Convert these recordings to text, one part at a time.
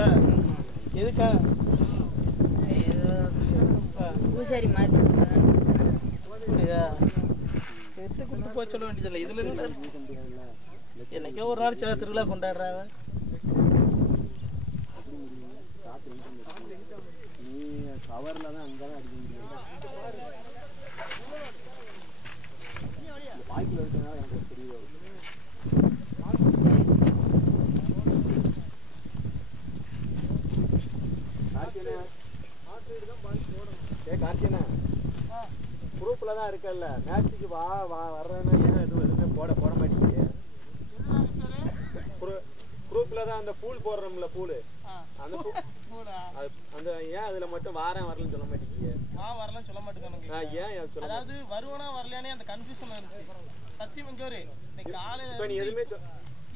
போச்சுல எதுக்கா பூசாரி மாற்றி அப்படியா எட்டு கொடுத்து போக சொல்ல வேண்டியதில்லை இதுல இருந்து என்னைக்கோ ஒரு நாள் சில திருவிழா கொண்டாடுறாங்க கவர்ல தான் அங்கதான் அடிக்க முடியும் வாய்ப்புல இருக்கனால எனக்கு தெரியும் கார்த்தியனா குரூப்ல தான் இருக்கல்ல மேட்சுக்கு வா வர்றேன்னா ஏன் எதுவுமே போட மாட்டேங்குது குரூப்ல தான் அந்த பூல் போடுறோம்ல பூல் அந்த அந்த ஏன் அதுல மட்டும் வாரேன் வரலன்னு சொல்ல மாட்டேங்குது வரலன்னு சொல்ல மாட்டேங்க ஏன் அதாவது வருவனா வரலையானே அந்த கன்ஃபியூஷன் இருந்துச்சு சத்தியம் ஜோரி இன்னைக்கு ஆளு நீ எதுவுமே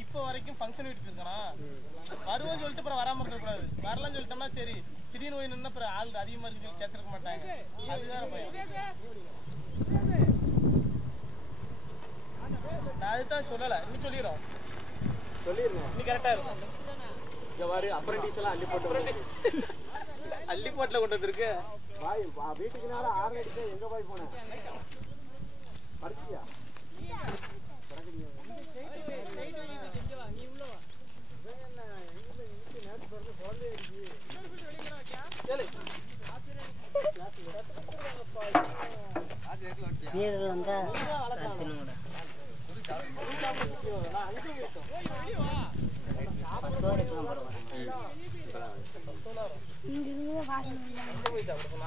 இப்போ வரைக்கும் ஃபங்க்ஷன் வீட்டுக்கு இருக்கானா வருவோம்னு சொல்லிட்டு அப்புறம் வராம இருக்கக்கூடாது வரலன்னு சொல்லிட்டோம்னா சரி திடீர்னு போய் நின்று அப்புறம் ஆள் அதிகமா இருக்கு சேர்த்துருக்க மாட்டாங்க அதுதான் பயம் நான் அதுதான் சொல்லலை இன்னும் சொல்லிடுறேன் இன்னும் கரெக்டா இருக்கும் இங்க வாரு அப்ரண்டிஸ் எல்லாம் அள்ளி போட்டுல கொண்டு வந்திருக்கு வீட்டுக்கு நேரம் 6 அடிச்சு எங்க போய் போனேன் படிச்சியா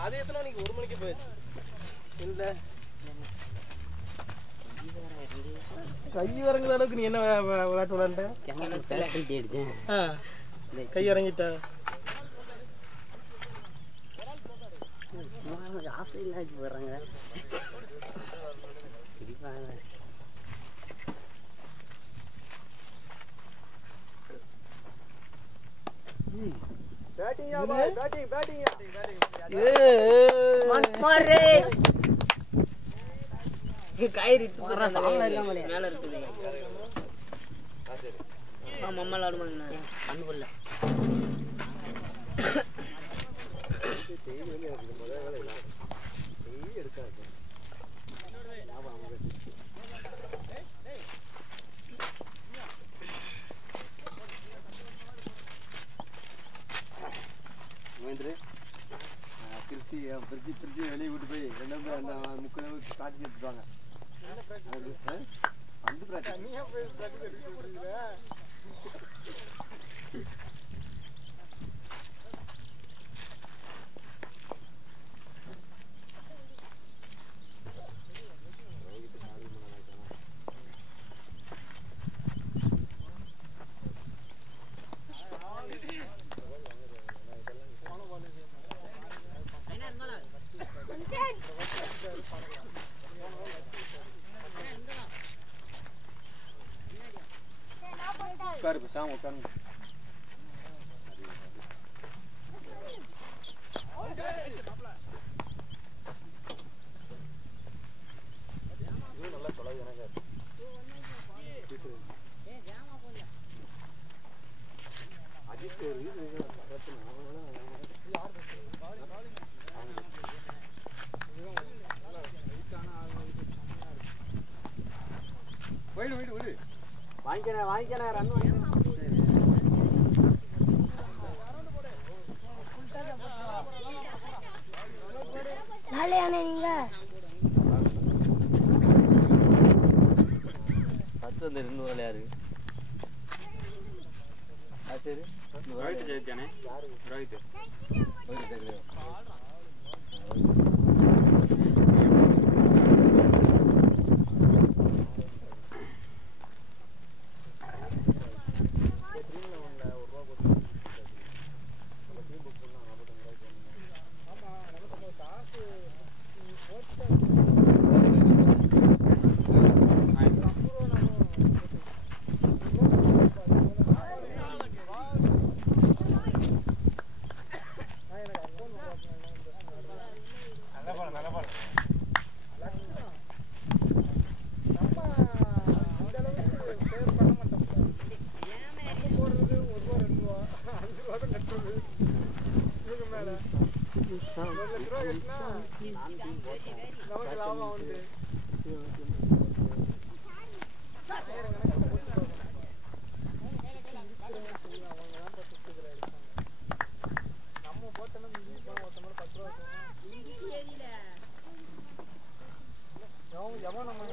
அது எத்தனை மணிக்கு 1 மணிக்கு போயிடுச்சு இல்ல கை இறங்குற அளவுக்கு நீ என்ன விளையாட்டு விளையாண்ட கை இறங்கிட்டா போடுறாங்க பேட்டிங் கயிறு மேல இருக்குது மம்மா விளாடுமாங்கண்ணா அன்புள்ள திருச்சி வெளியே விட்டு போய் 2 அந்த 30 காட்சி எடுத்துவாங்க உட்காரு சாம உட்காருங்க நல்லா சொல்லாது எனக்கு அஜித் விடு வாங்கிக்கிறேன் ரன் நாளையானே நீங்க 10 அந்த 2 விளையாடு சரி ரோஹித் ஜெயிச்சானே ரோஹித் நமக்கு லாபம் உண்டு. நம்ம போட்டோம்னா மொத்தமாக 10 ரூபா எவன் நம்ம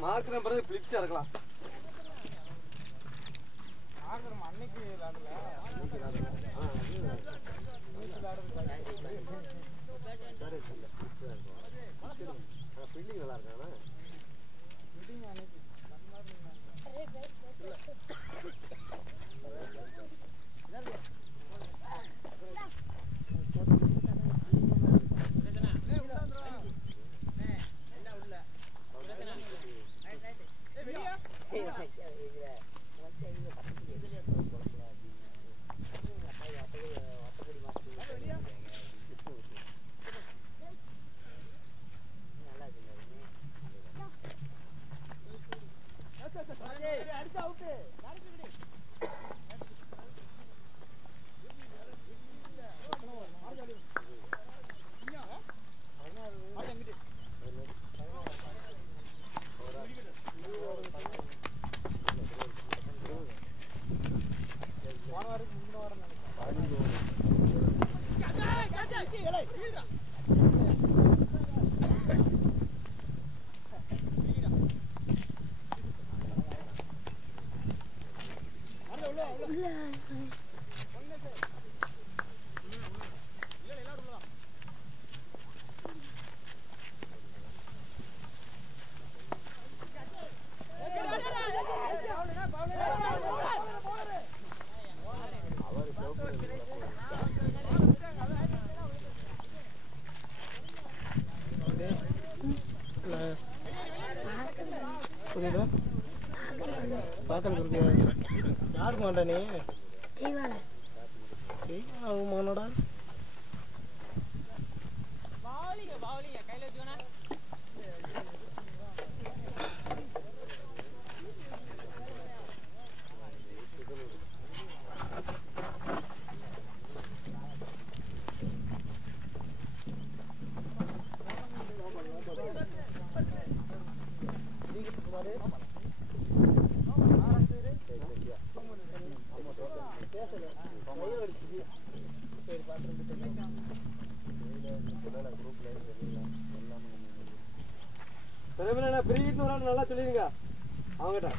மார்க் நம்பர் பிளிப்ஸ் இறக்கலாம். அன்னைக்கு ஃபீல்டிங் நல்லா இருக்கானா? ஃபீல்டிங் அன்னைக்கு யாரு மாட்டா நீ மானோட நல்லா சொல்லிருங்க அவங்ககிட்ட.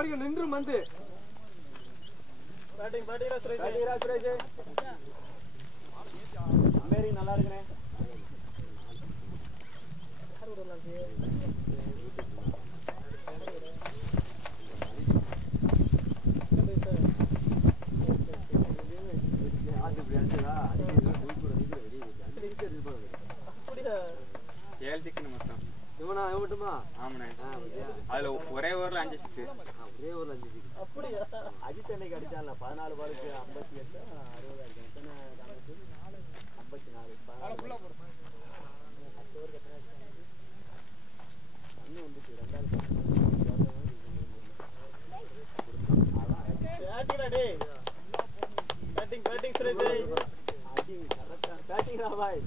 ஓடிக்க நின்று வந்து பேட்டிங் சுரேஷ் அம்பேரிங் நல்லா இருக்குனே அதுல ஒரே ஓவர்ல 5 6 அப்படியா அஜித் அன்னைக்கு அடிச்சான்ல 14 பாலுக்கு 58 60 அடிச்சான் எத்தனை 54 பேட்டிங் சுரேஷ் பேட்டிங் தான் பாய்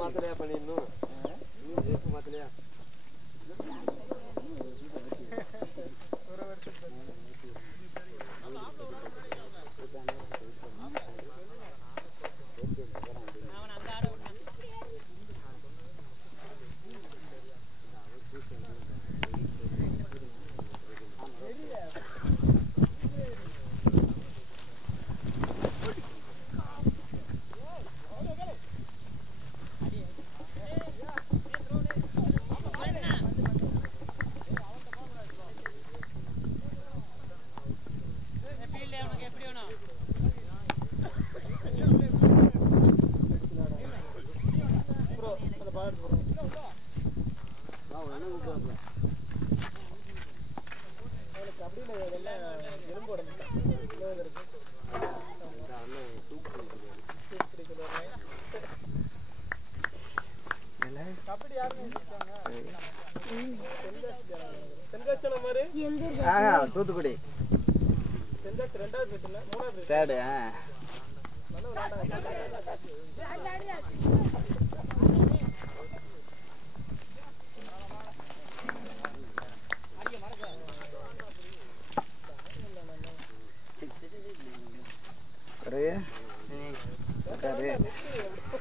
மாத்தலையா பண்ணிடணும் மாத்தலையா கபடி யாருன்னு நினைச்சாங்க தென்காசில மாதிரி தூத்துக்குடி தென்காசி 2வது பேசுல 3வது தேர்டு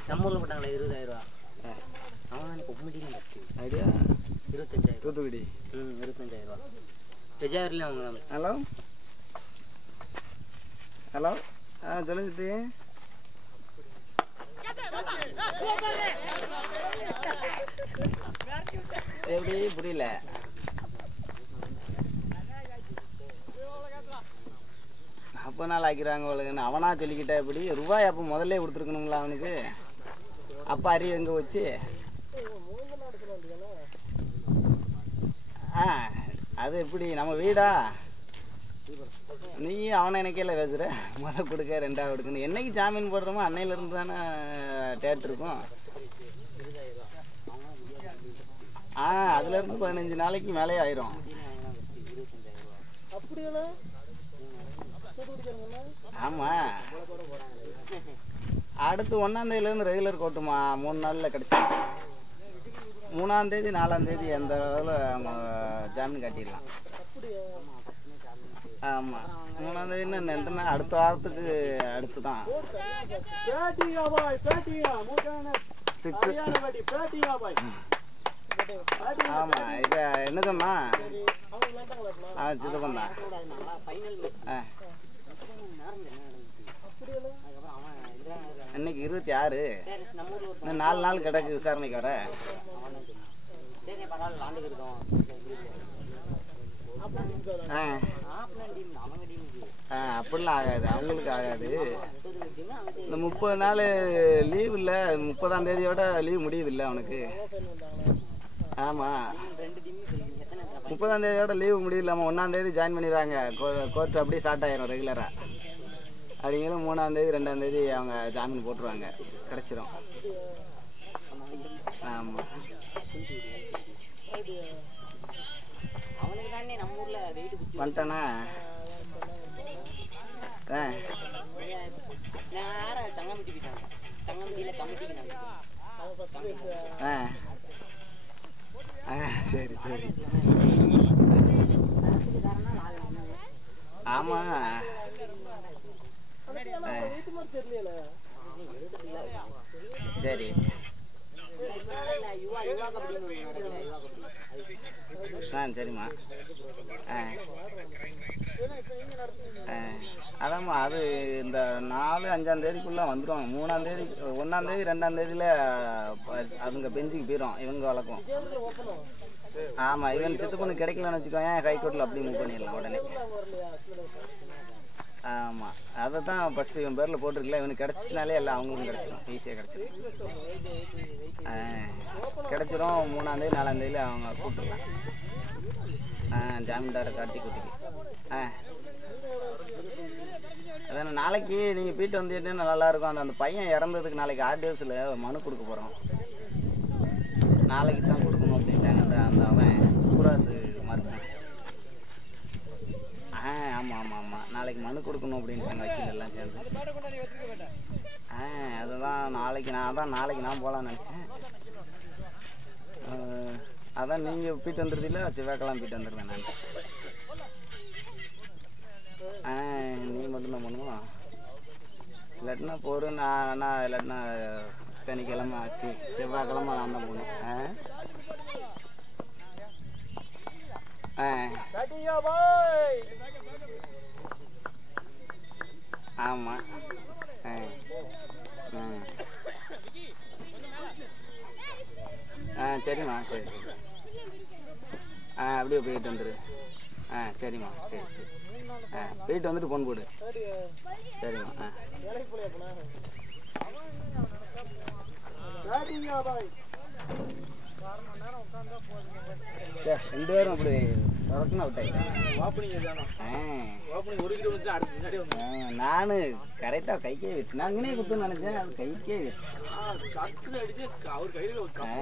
நம்ம ஊர்ல போட்டாங்களே 20,000 ரூபா அவன் பொம்மிட்டியும் ஐடியா 25,000 தூத்துக்குடி 25,000 ரூபா பெஜாவூர்லேயும் அவங்க ஹலோ ஹலோ சொல்லுங்க சித்தி எப்படி புரியல அப்போ நாள் ஆக்கிறாங்க அவளுக்குன்னு அவனா சொல்லிக்கிட்டா எப்படி ரூபாய் அப்போ முதல்ல கொடுத்துருக்கணுங்களா அவனுக்கு அப்போ அறிவு எங்கே வச்சு அது எப்படி நம்ம வீடா நீ அவனை எனக்கையில் பேசுகிற முதல் கொடுக்க 2வது கொடுக்கணும் என்னைக்கு ஜாமீன் போடுறோமோ அன்னையிலேருந்து தானே டேட் இருக்கும் அதுலேருந்து 15 நாளைக்கு மேலே ஆயிரும் ஆமாம் அடுத்து 1ஆம் தேதியிலேருந்து ரெகுலர் கோட்டுமா 3 நாளில் கிடச்சி 3ஆம் தேதி 4ஆம் தேதி எந்த அளவில் அவங்க ஜாமீன் கட்டிடலாம் ஆமாம் 3ஆம் தேதி என்ன அடுத்த வாரத்துக்கு அடுத்து தான் 6 ஆமாம் இதை என்ன சொன்னா சித்தப்பன் தான் இன்னைக்கு 26 இன்னும் 4 நாள் கிடக்கு விசாரணைக்கு வர அப்படிலாம் ஆகாது அவங்களுக்கு ஆகாது இந்த 30 நாள் லீவ் இல்லை 30ஆம் தேதியோட லீவ் முடியுது இல்லை அவனுக்கு ஆமாம் 30ஆம் தேதியோட லீவு முடியலாமா 1ஆம் தேதி ஜாயின் பண்ணிடுறாங்க கோர்ட் அப்படியே ஸ்டார்ட் ஆயிரும் ரெகுலராக அப்படிங்களும் 3ஆம் தேதி 2ஆம் தேதி அவங்க ஜாமீன் போட்டுருவாங்க கிடச்சிரும் ஆமாம் வந்துட்டானா சரி சரி ஆமா சரி சரிம்மா அதாம்மா அது இந்த 4, 5ஆம் தேதிக்குள்ளே வந்துடும் 3ஆம் தேதி 1ஆம் தேதி 2ஆம் தேதியில் அதுங்க பெஞ்சுக்கு போயிடும் இவங்க வழக்கம் ஆமாம் இவன் சித்து பொண்ணு கிடைக்கலன்னு வச்சுக்கோங்க ஹைகோர்ட்டில் அப்படி மூவ் பண்ணிடலாம் உடனே ஆமாம் அதை தான் ஃபஸ்ட்டு இவன் பேரில் போட்டிருக்கல இவனுக்கு கிடச்சிச்சினாலே எல்லாம் அவங்களுக்கும் கிடச்சிடும் ஈஸியாக கிடச்சிடும் கிடச்சிரும் 3ஆம் தேதி 4ஆம் தேதியில் அவங்க கூப்பிட்டுக்கலாம் ஜாமீன்தாரை காட்டி கூட்டிக்கு அதான் நாளைக்கு நீங்கள் போயிட்டு வந்துட்டீங்கன்னா நல்லாயிருக்கும் அந்த பையன் இறந்ததுக்கு நாளைக்கு ஆர்டிஎஃப்ஸில் மனு கொடுக்க போகிறோம் நாளைக்கு தான் கொடுக்கணும் அப்படின்ட்டாங்க அந்த அவன் சுப்ராசு மருத்துவன் ஆமாம் ஆமாம் ஆமாம் நாளைக்கு மனு கொடுக்கணும் அப்படின்ட்டாங்க வக்கீல் எல்லாம் சேர்ந்து அதுதான் நாளைக்கு நான் போகலான்னு நினச்சேன் அதான் நீங்கள் போயிட்டு வந்துடுறதில்ல செவ்வாய்க்கிழமை போயிட்டு வந்துடுவேன் நான் நீ மட்டும்தான் பண்ணுவோம் இல்லாட்டினா போகிறேன் நான் இல்லாட்டினா சனிக்கிழமை ஆச்சு செவ்வாய்க்கிழமை நான் தான் போகணும் ஆமாம் சரிம்மா சரி அப்படியே போயிட்டு வந்துடு சரிம்மா சரி போயிட்டு வந்துட்டு ஃபோன் போடு சரிம்மா சரி 2 பேரும் அப்படி தொடக்கணும் அவுட் ஆகிட்டேன். ஓப்பனிங் தானே ஓப்பனிங் 1 கிலோமீட்டர் அடுத்து முன்னாடியே வந்து நான் கரெக்டாக கைக்கே வச்சு நான் அங்கனே குத்துன்னு நினச்சேன். அது கைக்கே வச்சு சத்துன்னு அடிச்சு அவர் கையில் ஒரு கப்பு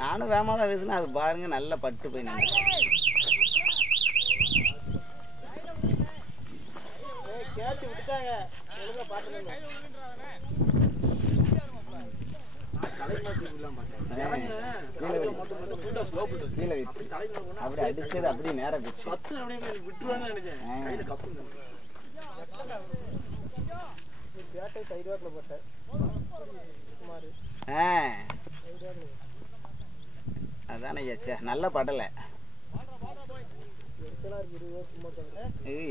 நானும் வேகமாக தான் பேசினேன். அது பாருங்க நல்லா பட்டு போய் நின்று கேட்ச் விட்டுட்டாங்க. ஒழுங்கா பாத்துக்கணும். கீழே வச்சு அப்படி அடிச்சது அப்படியே நேரம் போச்சு. விட்டுருவாங்க நினைச்சேன் கையில கப்பு பேட்டை கைவாக்குல போட்டேன். அதானே ஐயா நல்ல படலை.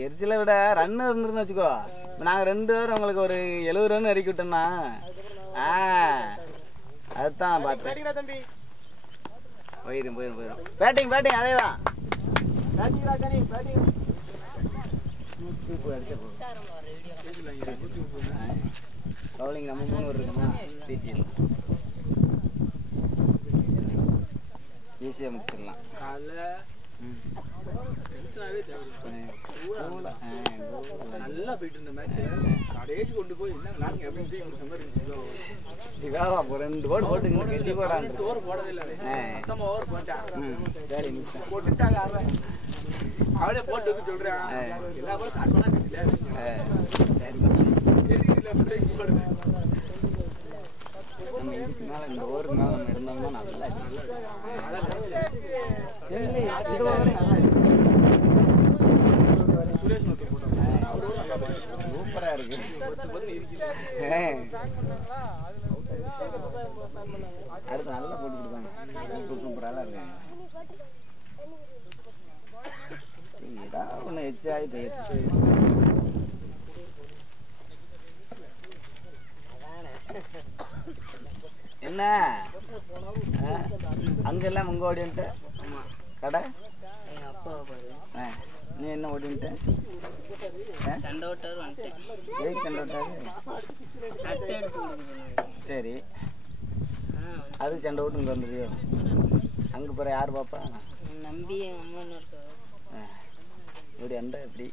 எரிச்சலை விட ரன் இருந்துருந்து வச்சுக்கோ. இப்போ நாங்கள் 2 பேரும் உங்களுக்கு ஒரு 70 ரன் இறக்கி விட்டோம்னா அதுதான் பார்த்தேன். தம்பி போயிடும் பேட்டிங் அதே தான் பவுலிங் நம்ம 3 ஓவர் இருக்குமா டிடிஎல் ஈஸியாக முடிச்சிடலாம். நல்லா போயிட்டு இருந்த மேட்ச் கடைசி கொண்டு போய் என்ன நாங்க எப்படி ஜெயிக்கிற மாதிரி இருந்துச்சு. இவாவா 2 ஓவர் போட்டுங்க கெட்டி போடான். 2 ஓவர் போடவே இல்லை. மொத்தமா ஓவர் போட்டாங்க. சரி போட்டுட்டாங்க. அவளே போட்டு வந்து சொல்றான் எல்லா போல ஸ்டார்ட் பண்ணா பிடிச்சல. சரி இல்ல பிரேக் போடுங்க. நம்ம இதுக்கு மேல இந்த ஓவருக்கு மேல நம்ம இருந்தோம்னா நல்லா இது ஓவர் நல்லா சுரேஷ் நோக்கி போட்டாங்க. சூப்பரா இருக்கு. அடுத்து நல்லா போட்டு கொடுத்தாங்க. சூப்பராக இருக்காங்க. ஏதாவது ஒன்று எச்சாகி போயிடுச்சு. என்ன அங்கெல்லாம் உங்க ஓடின்ட்டு கடை நீ என்ன ஓடின்ட்டு சரி அது சண்டை ஓட்டு இங்கே வந்துடுறியோ? அங்கே போகிற யார் பாப்பா நம்பி இப்படி அண்டா எப்படி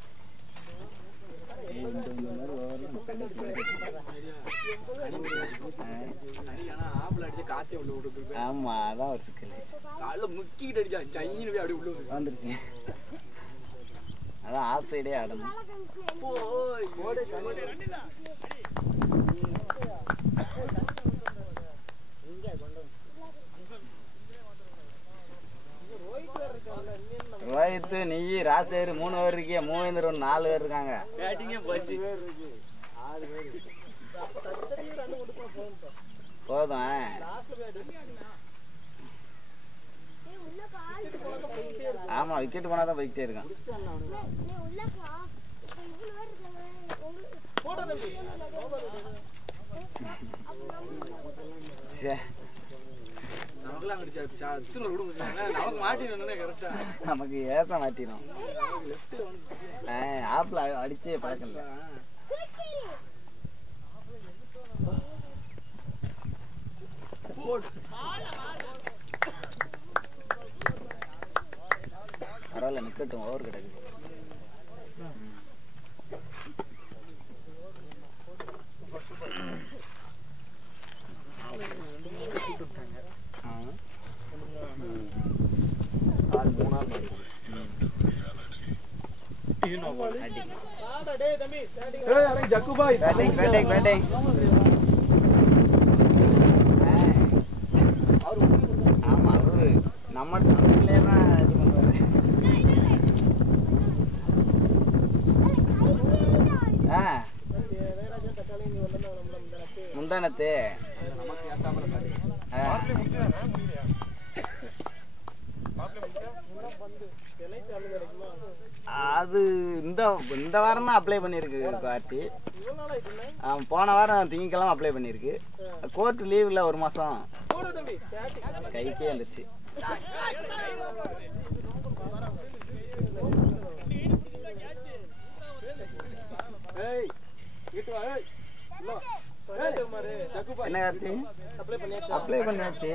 ஆமா அதான் ஒரு சிக்கல். வந்துருச்சு அதான் ஆஃப் சைடே ஆடணும். ரோஹித் நீ ராசேரு 3 பேர் இருக்கிய. மூவேந்தர் 4 பேர் இருக்காங்க. போதும் ஆமா விக்கெட் போனாதான் போய்கிட்டே இருக்கான். நமக்கு ஏச மாட்டிடும். ஆப்ல அடிச்சே பழக்கல. பரவாயில்ல நிக்கட்டும். ஓவர் கிடக்கு. ஆமா அவரு நம்ம தமிழ்லயே தான் இது பண்றாரு. முந்தானத்து அது இந்த வாரம் தான் அப்ளை பண்ணியிருக்கு கார்த்தி. போன வாரம் திங்கக்கிழமை அப்ளை பண்ணியிருக்கு. கோர்ட் லீவில் 1 மாதம் கைக்கே வந்துருச்சு. என்ன கார்த்தி அப்ளை பண்ணியாச்சு.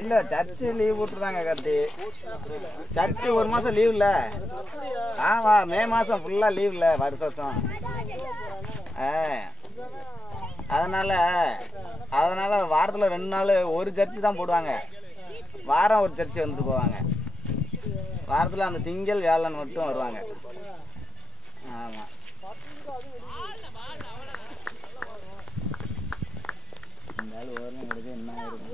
இல்ல சர்ச்சு லீவ் போட்டுருந்தாங்க கார்த்தி. சர்ச்சு ஒரு மாசம் லீவ் இல்ல. ஆமா மே மாசம் ஃபுல்லா லீவ் இல்ல வருஷம். அதனால வாரத்துல 2 நாள் ஒரு சர்ச்சு தான் போடுவாங்க. வாரம் ஒரு சர்ச்சு வந்துட்டு போவாங்க. வாரத்துல அந்த திங்கள் வியாழன் மட்டும் வருவாங்க. ஆமா இந்த ஆள் ஓரளவு முடிஞ்சு என்ன இருக்கும்.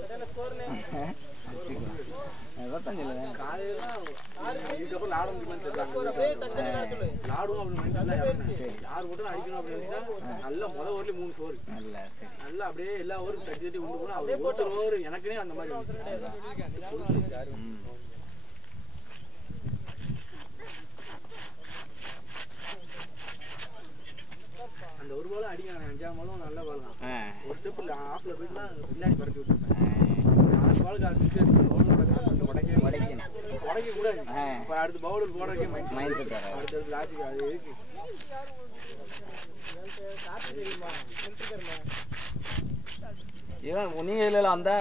நல்லா அப்படியே எல்லா ஊரும் தட்டி தட்டி கொண்டு போனா எனக்குனே அந்த மாதிரி அந்த ஒரு பாலும் அடிக்காங்க 5ஆம் பாலும் நல்ல பால் தான். ஒரு ஸ்டெப் ஆஃப்ல போயிட்டு பின்னாடி பறக்க விட்டுருப்பேன். 4 பாலுக்கு 6 அடிச்சு உடைக்க கூடாது. அடுத்து பவுலர் போடுறதுக்கே மைண்ட் செட். அடுத்தது லாஸ்ட்டுக்கு அது இருக்கு. இவன் நீங்க இல்ல அந்த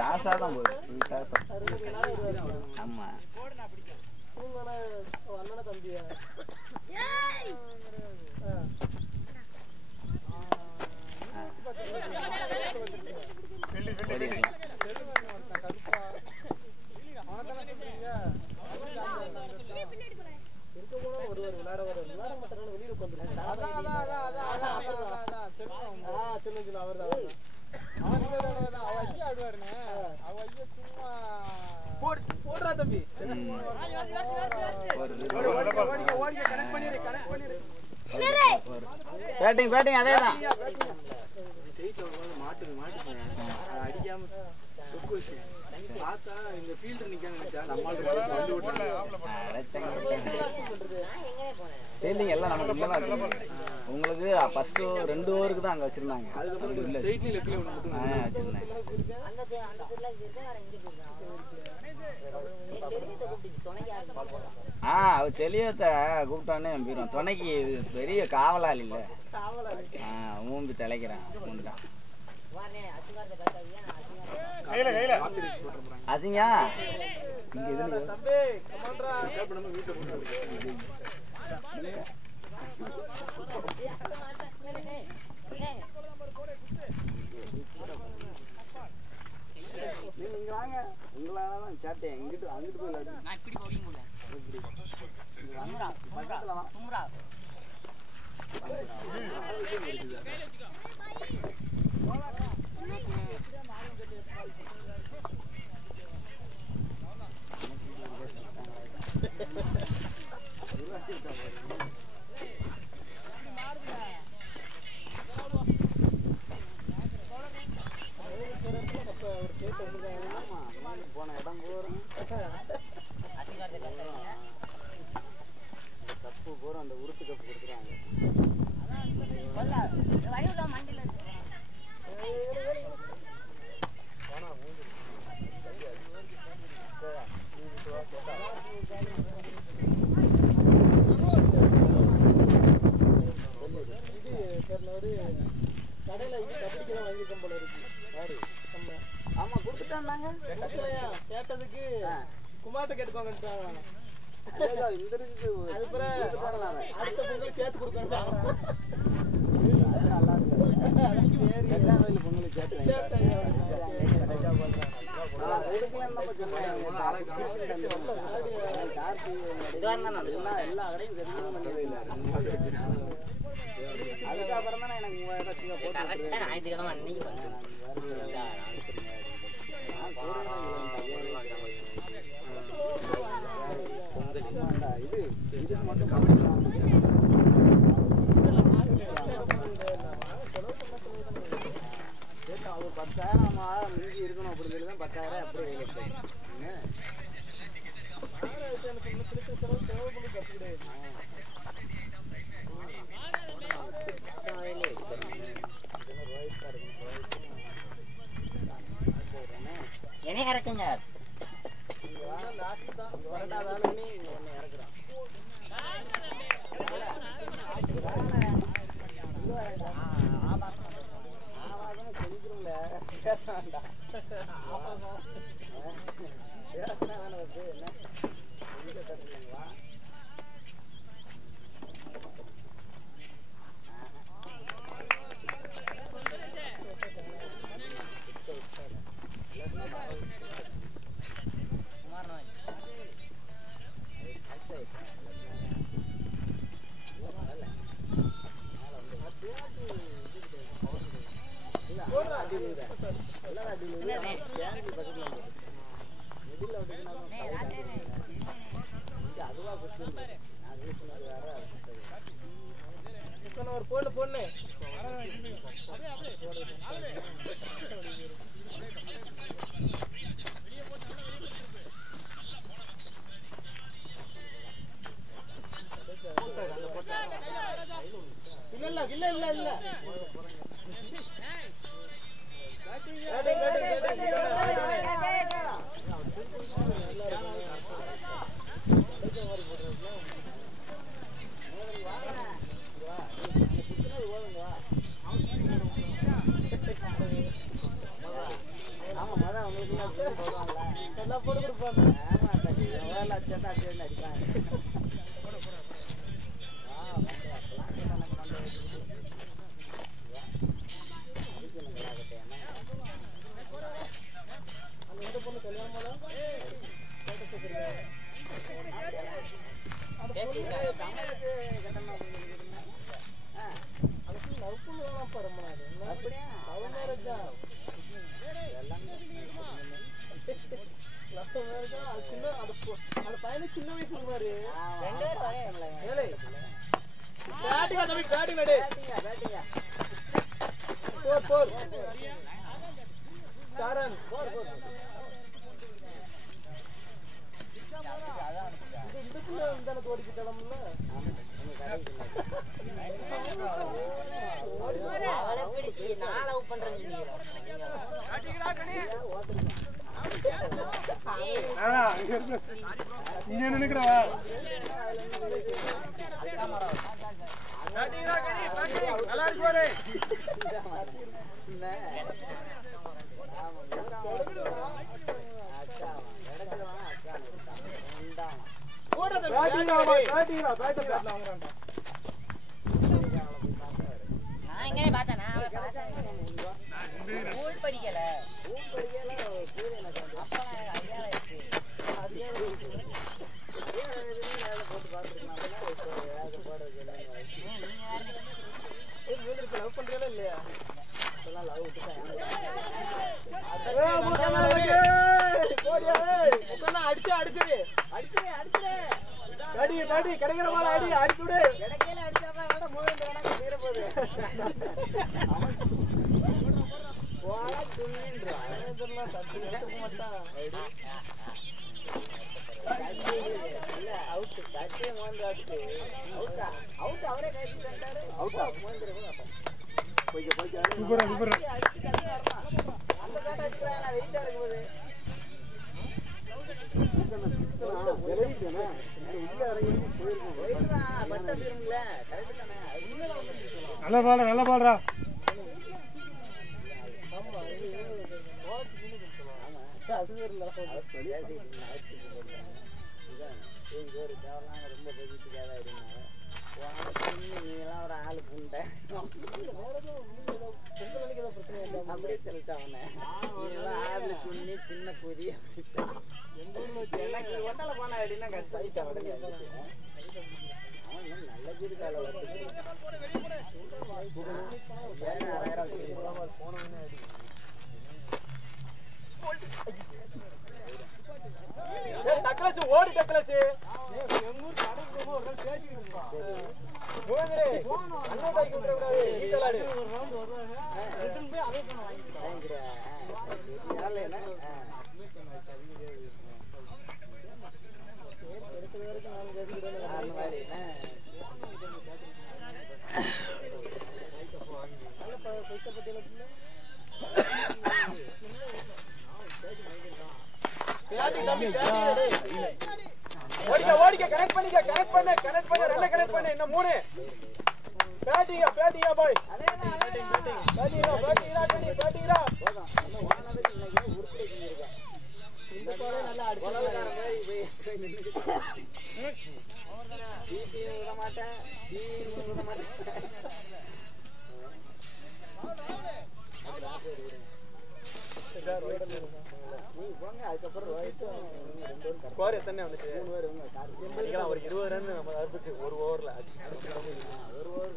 தாசாதான் போகுது. ஆமா பேட்டிங் அதேதான். அடிக்காம சுக்கு வச்சு பார்த்தா இந்த ஃபீல்டர் நிக்காங்க. ஃபீல்டிங் எல்லாம் நமக்கு இல்ல தான் இருக்கு. உங்களுக்கு ஃபர்ஸ்ட் 2 ஓவருக்கு தான் அங்க வச்சிருந்தாங்க. அதுக்கு சைட்ல லெக்ல ஒன்னு மட்டும் வச்சிருந்தாங்க. அவர் செலியத்தை கூப்பிட்டானே நம்பிடும். துணைக்கு பெரிய காவலாளி இல்ல. மூம்பி தலைக்கிறான் மூண்டான் அசிங்கா இங்க இதுல நீங்க வாங்க. உங்களாலதான் சாட்டேன். இங்கிட்டு அங்கிட்டு போய் நான் இப்படி போடிங்க போல. பக்கத்துல வா. சும்ரா. போன இடம் கப்பு போற அந்த உருட்டு கப்பு கொடுத்துறாங்க. கடையில கபடிக்கெல்லாம் வாங்கிருக்கோம் போல இருக்கு. சொன்னாங்க கேட்டதுக்கு குமார்ட்ட கேட்டுக்கோங்கன்றாங்க. இந்த இருக்கு அது பிறகு அடுத்த பொங்கல் சேர்த்து கொடுக்கணும். நல்லா இருக்கு. எட்டாம் வயலு பொங்கலுக்கு சேர்த்து எல்லா கடையும் தெரிஞ்சதும் பண்ணவே இல்லை. அதுக்கப்புறம் தானே எனக்கு 3000 போட்டு ஞாயிற்றுக்கிழமை அன்னைக்கு பண்ணேன். இது மட்டும் கபடி அது 10,000 மிஞ்சி இருக்கணும் அப்படின்னு சொல்லி தான் 10,000 அப்படியே கையில் எடுத்தேன். என்ன இறக்குங்க ஒரு பொண்ணு பொண்ணு இல்ல இல்ல இல்ல இல்ல போட்டு கொடுப்பாங்க. சின்ன வயசுல பாரு நான் எங்கே பார்த்தேன் படிக்கல நல்லா பாடுறா ஒரு தேவலாம் ரொம்ப பேசிட்டுக்காக இருந்தாங்க நீங்களாம் ஒரு ஆளு புண்டை அப்படியே சொல்லிட்டாங்க ஆளு புண்ணி சின்ன குறி எனக்கு ஒட்டலை போனா அப்படின்னா கஷ்டம் உடனே அவன் நல்ல குதிக்கால போனவனே டக்லஸ் ஓடி டக்லஸ் எங்க ஊர் கடைக்கு போக ஒரு நாள் பேசிட்டு இருக்கோம் போங்கடே அண்ணா பைக் விட கூடாது நீச்சலாடு ரிட்டன் போய் அதே பண்ண வாங்கிக்கிறேன் யாரல என்ன எடுக்கிற வரைக்கும் நாலு பேசிக்கிட்டு அந்த மாதிரி நல்ல பைக்க பத்தியில ஓடிக்க கனெக்ட் பண்ணிக்க கனெக்ட் பண்ணு ரெண்ட கனெக்ட் பண்ணு இன்னும் 3 பேட்டிங்கா பாய் பேட்டிங்கா இந்த கோலே நல்லா அடிச்சு விட மாட்டேன் ஸ்கோர் எத்தனை வந்துச்சு 3 பேர் ஒரு 20 ரன் நம்ம அறுபத்து ஒரு ஓவர்ல ஒரு ஓவர்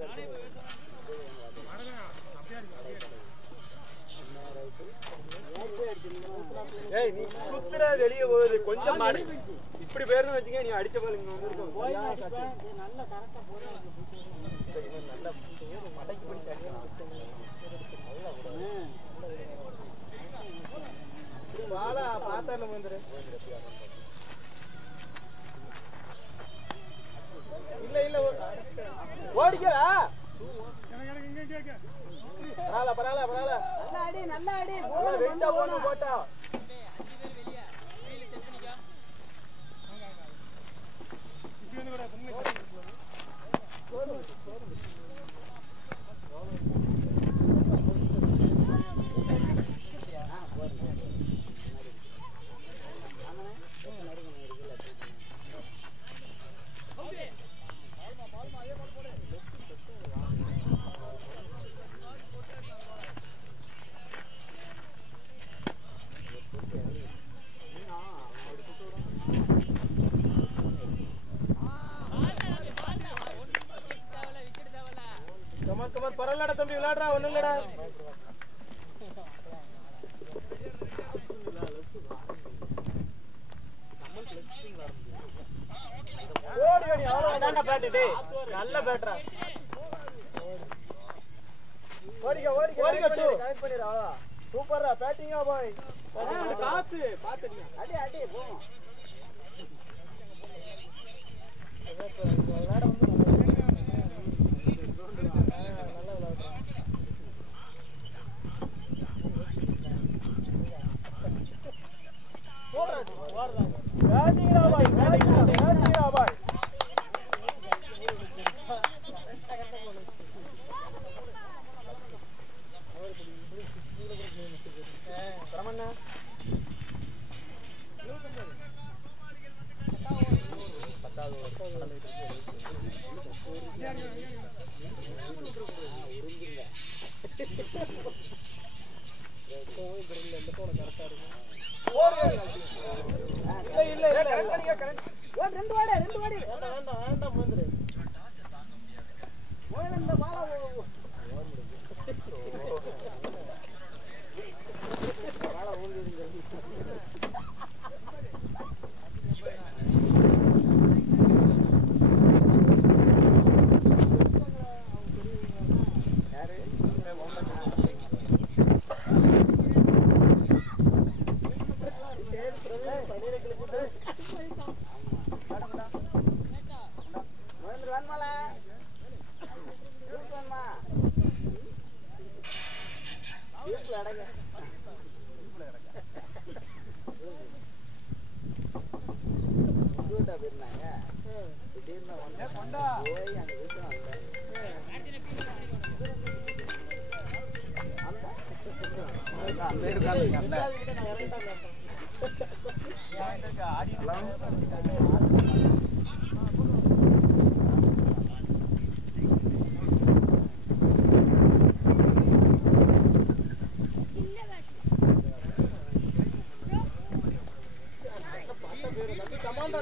ஏய் நீ சுத்துற வெளியே போகுது கொஞ்சம் மாடு இப்படி பேருன்னு வச்சுக்க நீ அடிச்ச பால் இங்க வந்துருக்கும் நல்ல கரெக்டா போறேன் நல்ல மடக்கி பிடிச்சாங்க வாடா பாத்தா நம்ம வந்துரு இல்ல ஓடிக்கடா பரவாயில்ல நல்லா அடி வெண்டா போட்டா பரவாயில்லடா தம்பி விளையாடுறா ஒண்ணும் இல்லடா ஓடி அவ்வளவுதான்டா பேட் டேய் நல்ல பேட்ரா ஓடிக்க கனெக்ட் பண்ணிடு அவ்வளவுதான் சூப்பர்ரா பேட்டிங்கா பாய் காத்து பாத்துங்க அடி போவோம் விளையாட வந்து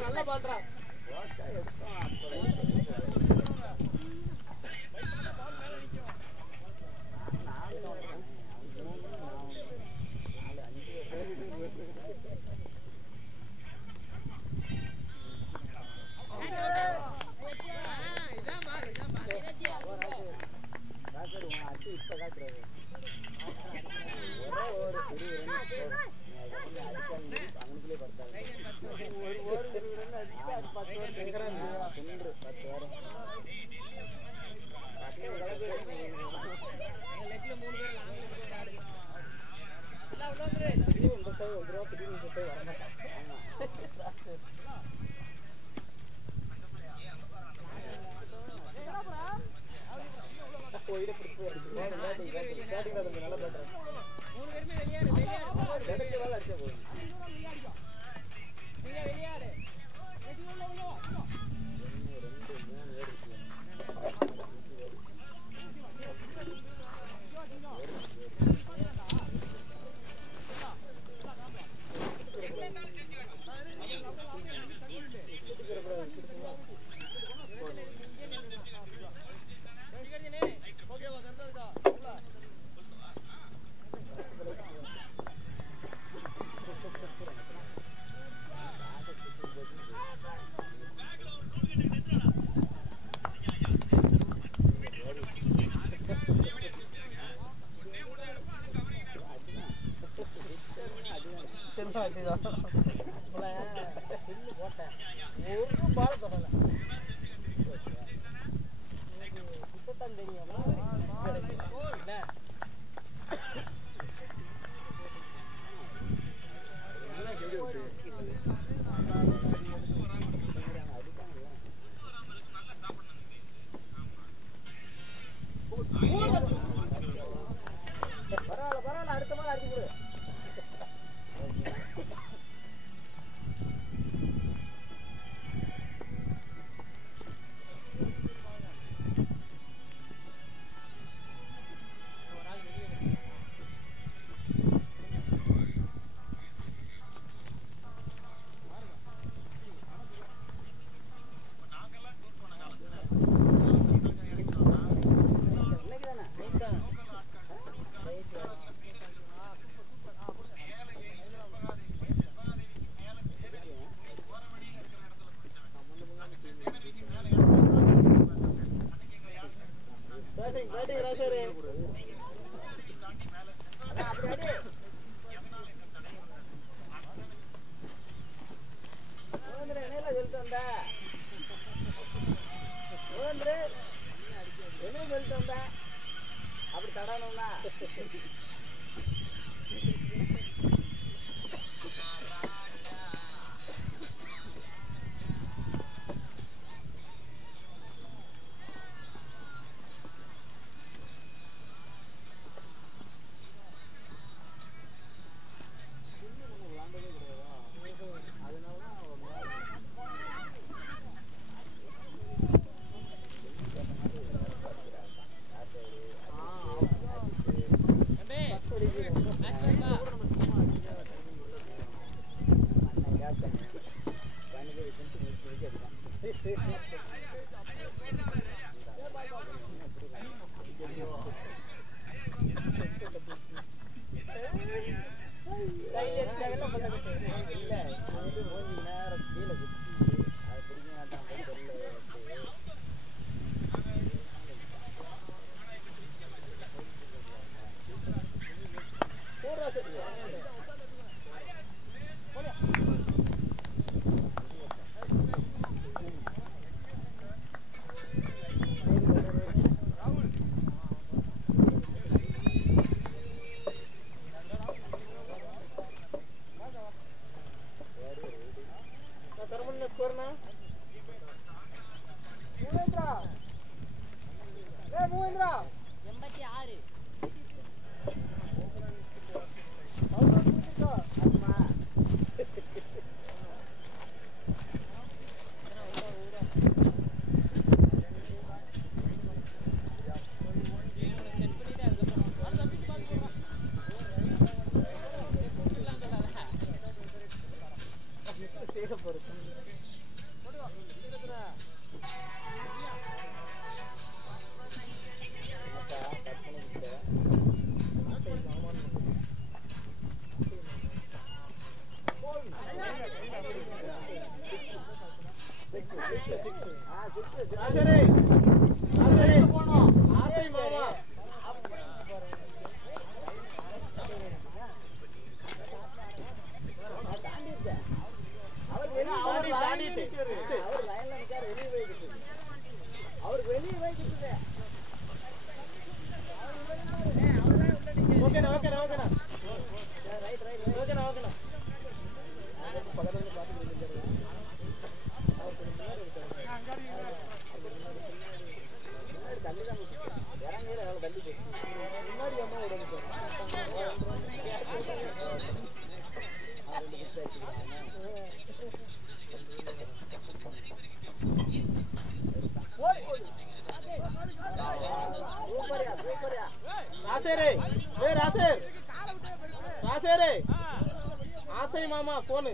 நல்லா பாடுறா. அப்படி தடணும்னா ஆசை மாமா போனு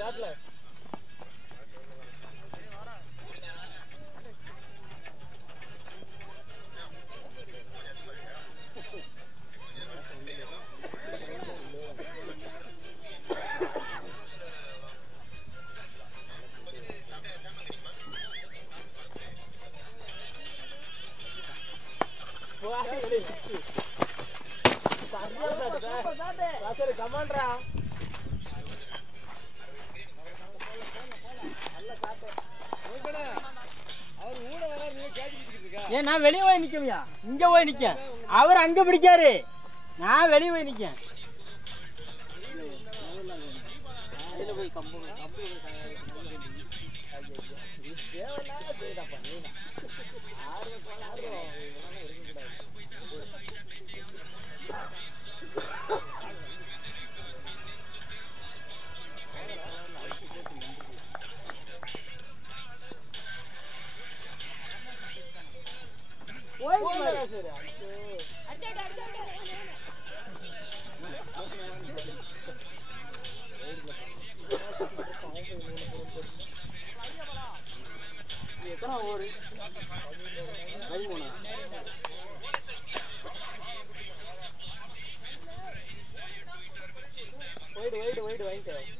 காட்டுல கமாண்டா ஏன் நான் வெளியே போய் நிக்கமையா இங்க போய் நிக்க அவர் அங்க பிடிக்காரு நான் வெளியே போய் நிக்க போய் கம்பு wait வாங்கிட்டு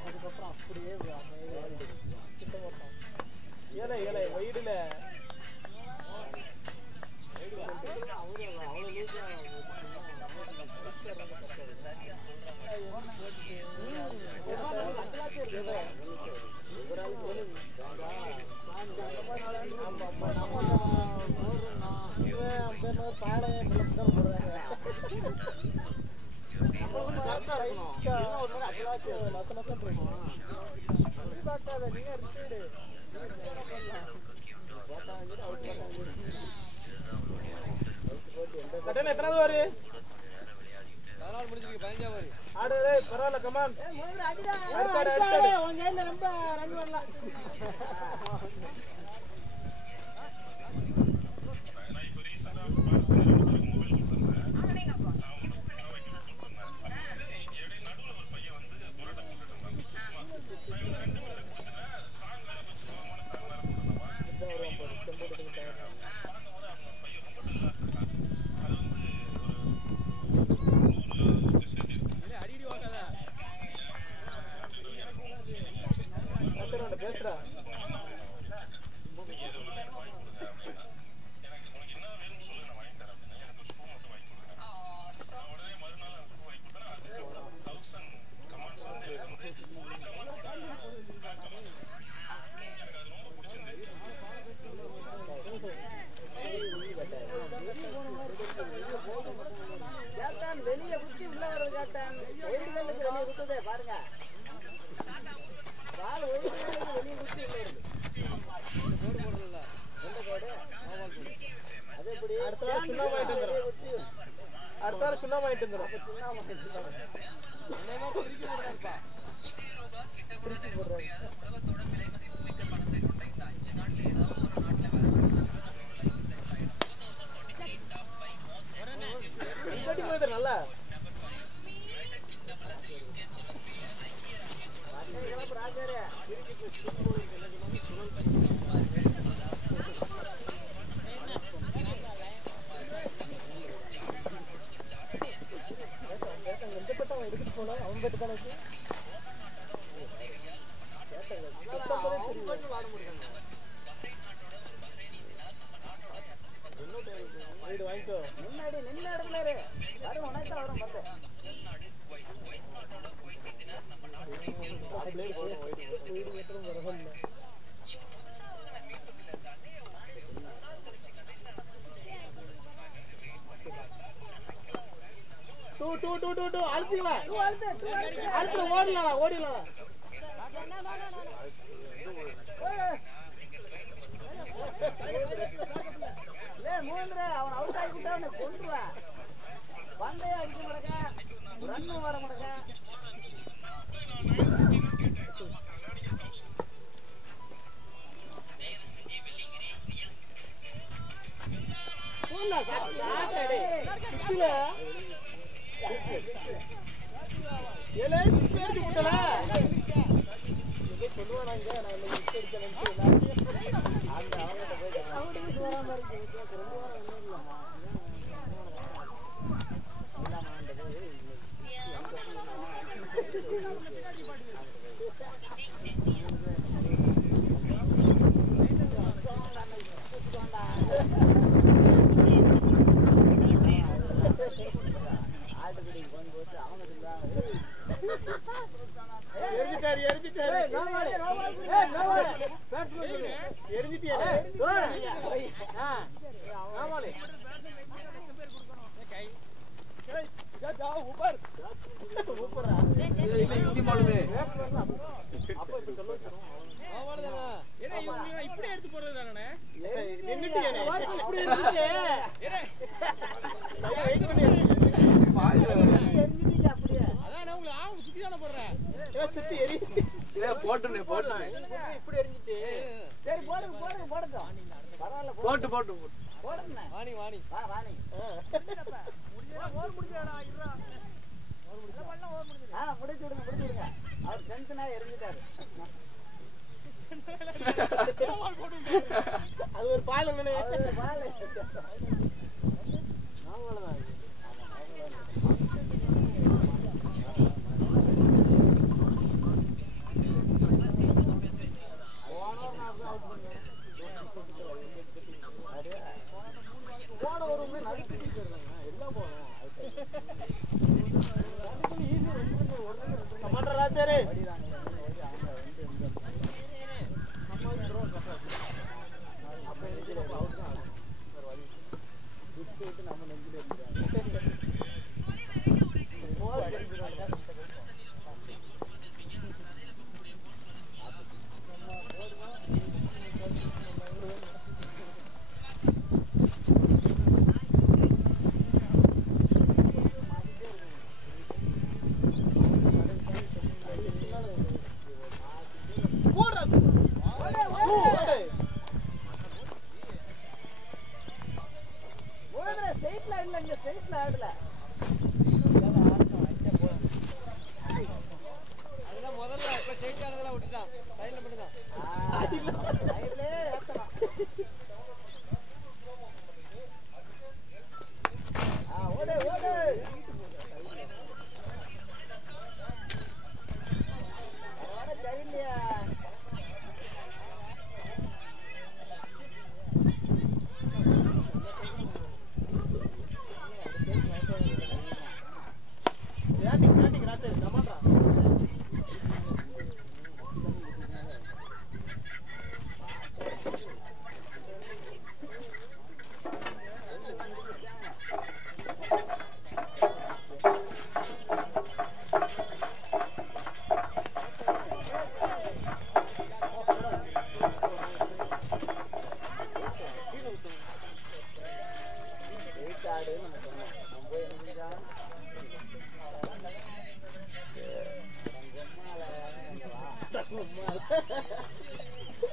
அதுக்கப்புறம் அப்படியே ஏழை ஏழை வயிறுல எத்தனாவது வரு ஆடு பரவாயில்ல கமான் ரொம்ப ரன் வரலாம் அடுத்த சுண்ணா வாங்கிட்டு வந்துடும் நல்லா எடுத்துட்டு போல அவன் பேட்டு தானே வாங்கிக்கோ முன்னாடி நின்ன இடத்துல வரும் உனக்கு வரும் ஓடிடலாம் அவன் அவுட் ஆகிட்டா கொண்டுருவான் வந்தே அடிக்க மாட்டேங்க ரன்னும் வர மாட்டேங்க அது ஒரு பால்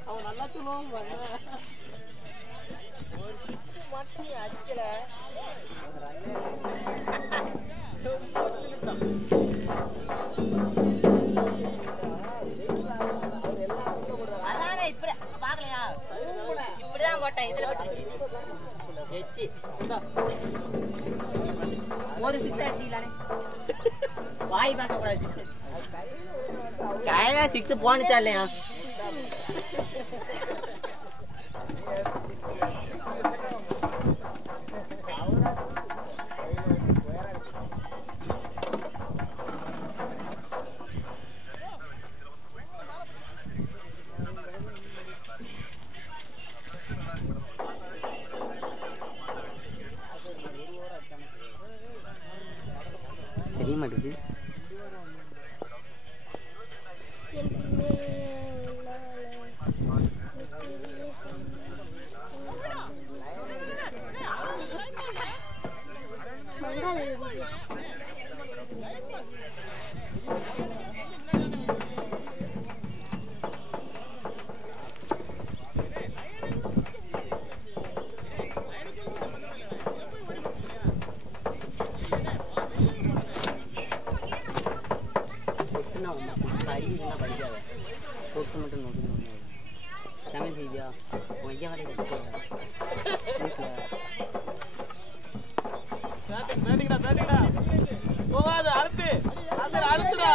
அவன் நல்லா சொல்லுவான் மட்டும் அடிக்கல அதானே இப்படி பாக்கலையா இப்படிதான் போட்டேன் இதுல ஒரு சிக்ஸ் அடிச்சிக்கலானே வாய் பேசக்கூடாது சிக்ஸ் கையில சிக்ஸ் போனுச்சா இல்லையா தெரிய மாட்டேங்குது போகாது அடுத்து அடுத்துடா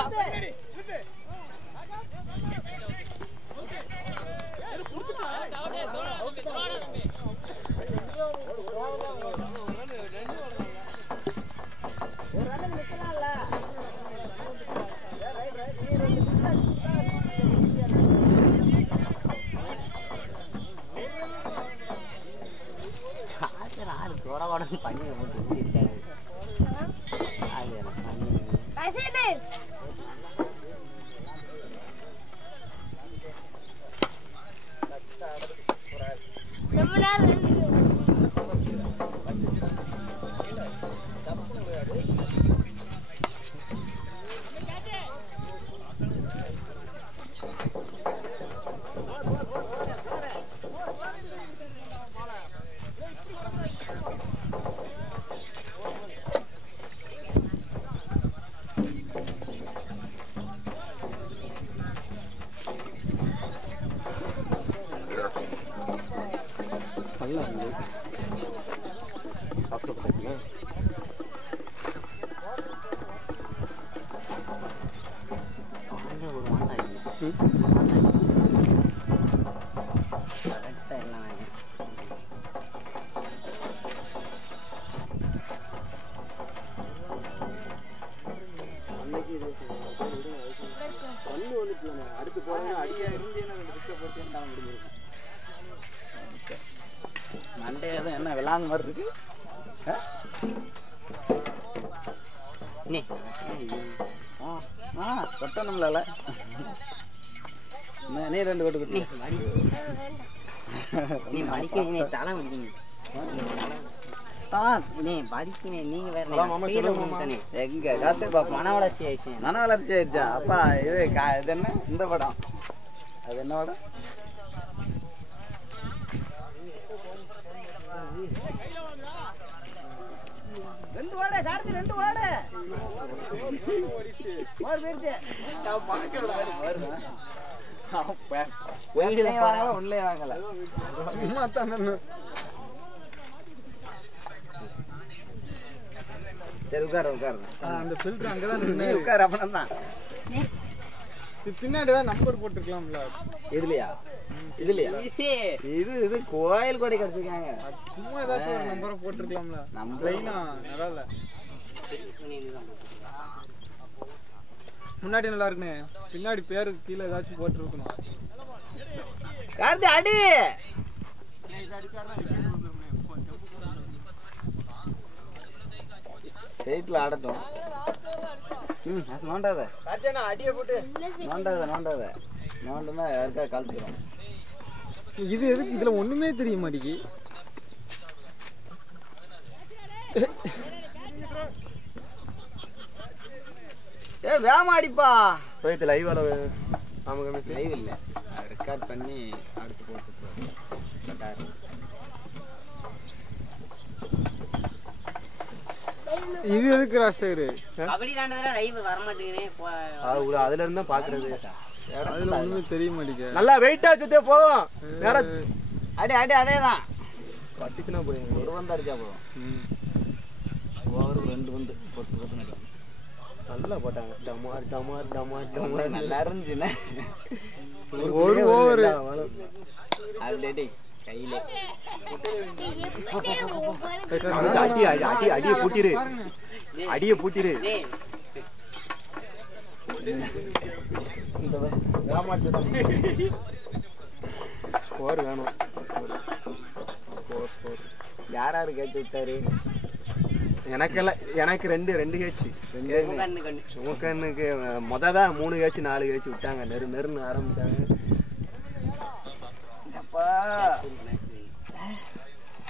பண்ணி கரெக்டா எல்லாம் வாங்கி. அடுத்து போறேன் அடியா இருந்தேன்னா முடிஞ்சிருக்கும். மண்டே எதுவும் என்ன விளாங்க மாதிரி இருக்கு கொட்டணும்ல நீ 2 கொட்டு கொட்டு நீ மடிக்க தலை முடிக்கணும் நீ படிக்கணே நீங்க வேற எங்க காத்து பாப்போம். மன வளர்ச்சி ஆயிடுச்சு. மன வளர்ச்சி ஆயிடுச்சா? அப்பா இது இது என்ன இந்த படம்? அது என்ன படம்? ரெண்டு வாடை கார்த்தி, ரெண்டு வாடை உள்ளே வாங்கல சும்மா தான் சரி உட்காரு அந்த ஃபில்டர் அங்கதான் நீ உட்காரு அப்பதான் தான் பின்னாடிதான் நம்பர் போட்டுருக்கலாம்ல. இதுலயா இது கோயில் கொடை கிடைச்சிருக்காங்க. சும்மா ஏதாச்சும் ஒரு நம்பரை போட்டுருக்கலாம்ல. லைனா நல்லா இல்ல. முன்னாடி நல்லா இருக்குனே, பின்னாடி பேருக்கு கீழே ஏதாச்சும் போட்டுருக்கணும். கார்த்தி அடி ஸ்டேட்ல ஆடட்டும். நோண்டாத அடியை போட்டு நோண்டனா யாருக்கா கலத்துக்கிறோம். இது எதுக்கு இதுல ஒண்ணுமே தெரிய மாட்டேங்கி. வேமாடிப்பா போயிட்டு லைவ் அளவு லைவ் இல்ல ரெக்கார்ட் பண்ணி அடுத்து போட்டு இது எதுக்கு ராசேரு? கபடி விளையாண்டதுல லைவ் வர மாட்டேங்குதே. அதுல இருந்தா பாக்குறது. அதுல ஒண்ணுமே தெரிய மாட்டேங்குது. நல்லா வெயிட்டா சுத்தே போதும். அடி அதேதான் பட்டுச்சுன்னா போய் ஒரு வந்து அடிச்சா போதும். ஒரு 2 வந்து பொத்து நடிக்கும். நல்லா போட்டாங்க. டமார் நல்லா இருந்துச்சுன்னா ஒரு ஓவர் அப்படியே கையிலே அடியை பூட்டிரு. ஸ்கோர் வேணும். யாரு கேட்ச் விட்டாரு? எனக்கு 2 கேட்ச். உமக்கண்ணுக்கு மொததான் 3 கேட்ச் 4 கேட்ச் விட்டாங்க. நெருன்னு ஆரம்பிச்சாங்க.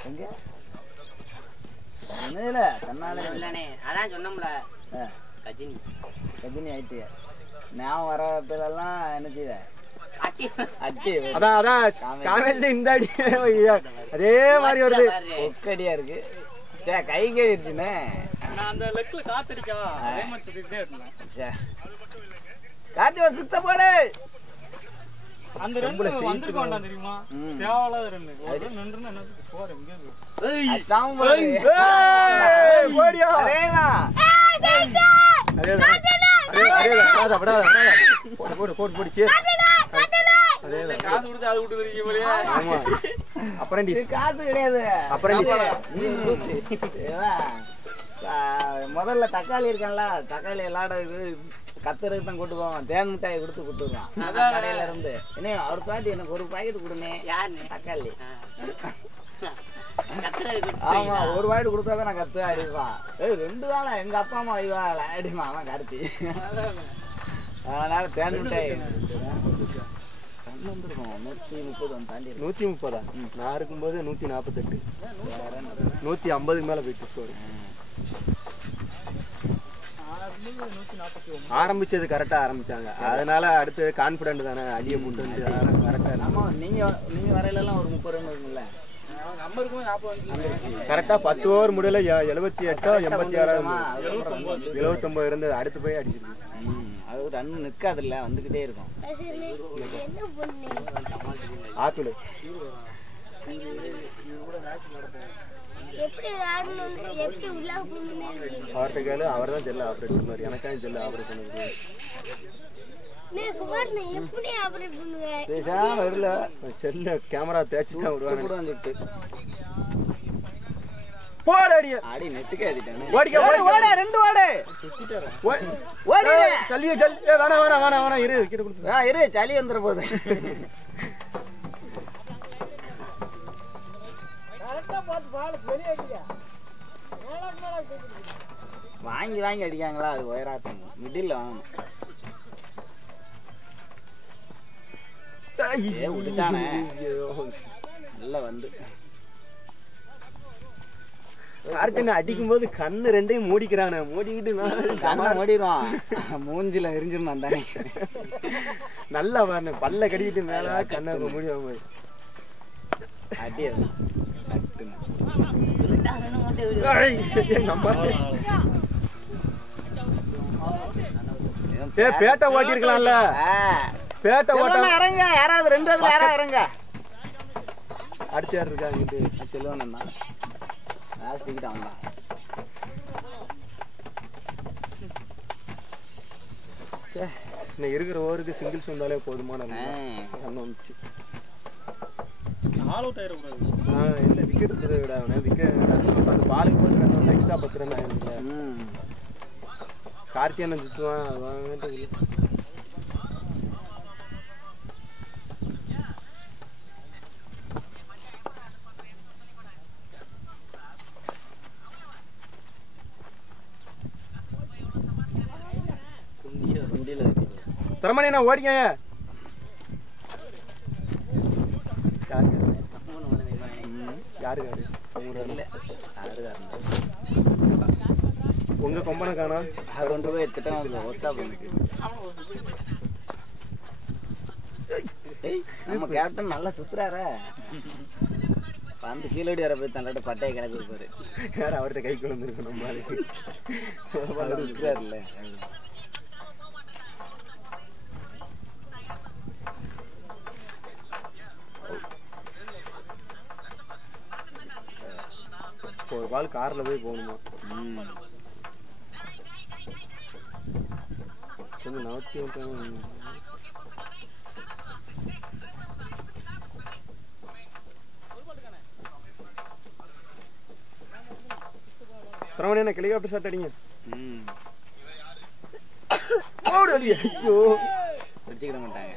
எங்க இல்லனே அதான் சொன்னோம்ல கஜினி ஆயிட்டு நான் வர பேரெல்லாம் என்ன செய்த அட்டி அதான் காலேஜ்ல இந்த அடி அதே மாதிரி வருது. ஒக்கடியா இருக்கு. சே கை கேடுச்சுனே. நான் அந்த லெக்ல காத்திருக்கா அதே மாதிரி சுத்திட்டே இருந்தேன். சே கார்த்தி ஒரு 6 போடு. அந்த ரெண்டு வந்திருக்கோம்டா தெரியுமா? தேவலாத ரெண்டு. ஒரு நின்றுனா என்ன ஸ்கோர் எங்க இருக்கு? ஏய் சாம்பல். ஏய் போடியா. அரேனா. அரேனா. போடு சே. அரேனா. காசு கொடுத்து அது விட்டு தெரியுங்க போலயே. ஆமா. அப்புறம் இது காசு கிடையாது. அப்புறம் முதல்ல தக்காளி இருக்கேன்ல, தக்காளி எல்லாடும் கத்துறதுக்கு தான் கூட்டு போவான். தேன் மிட்டாயை கொடுத்து கொடுத்துருவான் கடையில இருந்து. என்ன ஒரு பாட்டி எனக்கு ஒரு பாக்கெட் கொடுனே. யாருன்னு தக்காளி. கத்துறது ஆமா ஒரு பாக்கெட் கொடுத்தாதான் நான் கத்து அடிப்பான். 2 தானே எங்க அப்பா அம்மா ஐவாள் அடிமா அவன் கார்த்தி. அதனால தேன் மிட்டாய் வந்துருக்கோம். 130 தாண்டி 130. நான் இருக்கும்போது 148 150க்கு மேல போயிட்டு ஸ்கோர். ஆரம்பிச்சது கரெக்டா ஆரம்பிச்சாங்க. அதனால அடுத்து கான்பிடன்ட் தானே அடியை போட்டு வந்து கரெக்டா. ஆமா நீங்க வரையில எல்லாம் ஒரு 30 ரன் இருக்கும்ல. கரெக்டா 10 ஓவர் முடியல 78 86 79 இருந்தது. அடுத்து போய் அடிச்சிருக்கு. அது ரன் நிக்காதுல்ல, வந்துகிட்டே இருக்கும். ஆத்துல அவர்கிட்ட கேளு. அவர் தான் ஜெல்ல ஆப்ரேட் பண்ணுவார். எனக்காக ஜெல்ல ஆப்ரேட் பண்ணுவாரு. பேசாம வரல செல்ல கேமரா தேய்ச்சி தான் விடுவாங்க கூட வந்துட்டு போடாடி அடி நெட்டுக்கு ஏத்திட்டானே ஓடிக்க ஓட ரெண்டு ஓடு ஓடு சல்லியே சல் ஏ வேணா இரு கிட்ட கொடுத்து இரு சளி வந்துற போகுது வாங்கி அடிக்காங்களா அது ஒயராத்தம் மிடில் வாங்கணும் விட்டுட்டானே நல்லா வந்து அடிக்கும் போது கண்ணு ரெண்டையும் மூடிக்கிறானே மூடிக்கிட்டு கண்ணை மூடிடுவான் மூஞ்சில எரிஞ்சிருந்தான் தானே நல்லா பாருங்க பல்ல கடிக்கிட்டு மேல கண்ணை மூடிவாங்க அடி பேட்டை ஓட்டி இருக்கலாம்ல பேட்டை ஓட்ட இறங்க யாராவது ரெண்டு யாராவது இறங்க அடுத்த யார் இருக்காங்க செல்வன் தான் லாஸ்ட் அவன்தான் இருக்கிற ஓவருக்கு சிங்கிள்ஸ் வந்தாலே போதுமான வந்துச்சு இல்ல விக்கெட் விட விக்கெட் பாலுக்கு போட்டு எக்ஸ்ட்ரா 10 ரன் ஆயிருக்குல்ல கார்த்தியானன் சுத்துவான் அது வாங்கிட்டு தரமணி என்ன ஓடிங்க யாரு உங்க கொம்பனை காணா அது கொண்டு போய் எடுத்துட்டேன் நம்ம கேப்டன் நல்லா சுத்துறாரா அந்த கீழடி வர போய் தன்னிட்ட பட்டையை கிளப்பி இருப்பாரு யார் அவர்கிட்ட கை கொண்டு வந்துருக்கோம் நம்ம இருக்கிறாருல்ல ஒரு பால் கார்ல போய் போகணுமா கொஞ்சம் நவத்தி பரவாயில்ல என்ன ஹெலிகாப்டர் ஷாட் அடிங்க ஐயோ பிடிச்சிக்கிட மாட்டாங்க